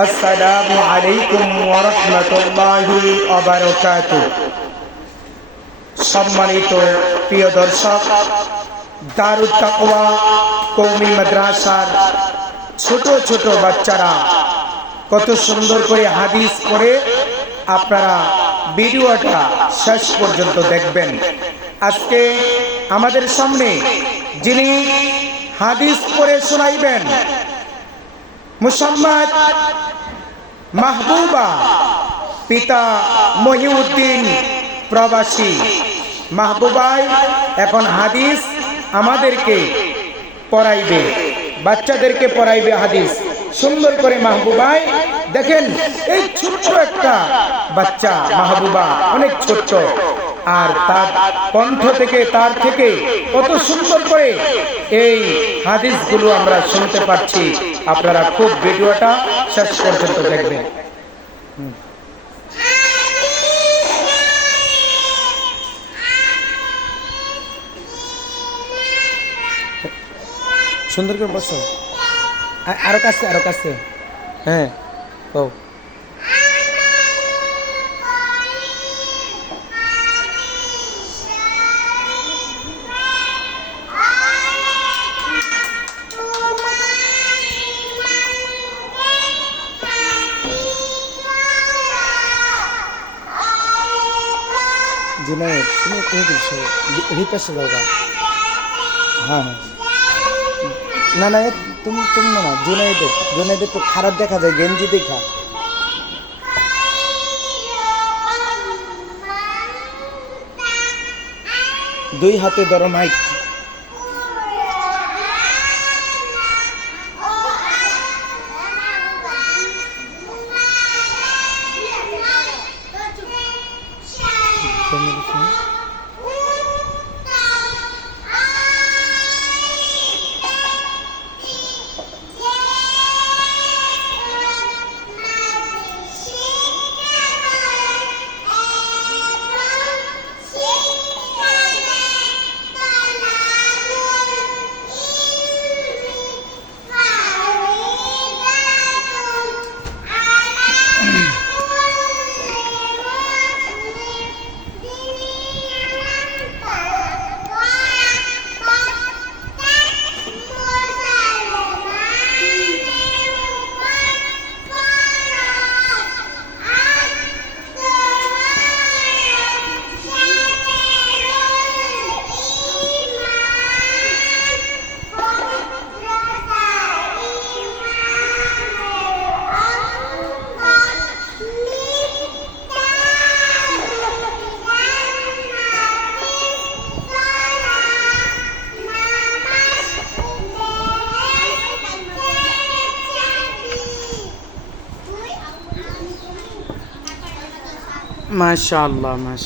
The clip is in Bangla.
আসসালামু আলাইকুম ওরহমতুল্লাহি অবরকাত সম্মানিত প্রিয় দর্শক দারুত তাকওয়া কৌমি মাদ্রাসার ছোট ছোট বাচ্চারা কত সুন্দর করে হাদিস করে আপনারা ভিডিওটা শেষ পর্যন্ত দেখবেন। আজকে আমাদের সামনে যিনি হাদিস পড়ে শোনাইবেন মুসাম্মদ মাহবুবা, পিতা মহিউদ্দিন প্রবাসী। মাহবুবাই এখন হাদিস আমাদেরকে পড়াইবে, বাচ্চাদেরকে পড়াইবে হাদিস। সুন্দর করে মাহবুবাই, দেখেন, এই ছোট্ট একটা বাচ্চা মাহবুবা, অনেক ছোট্ট। আর তার কণ্ঠ থেকে, তার থেকে কত সুন্দর করে এই হাদিসগুলো আমরা শুনতে পাচ্ছি। আপনারা খুব ভিডিওটা শেষ পর্যন্ত দেখবেন। সুন্দর করে বসো। আরও কাছে আরও কাছে। হ্যাঁ ও জুনায়েদ তুমি রিপাশে যাও গা হ্যাঁ হ্যাঁ। না না তুমি তুমি না না জুনাইদের জুনাইদের তো খারাপ দেখা যায়, গেঞ্জি দেখা। দুই হাতে ধরো câmera assim. Maşallah maşallah.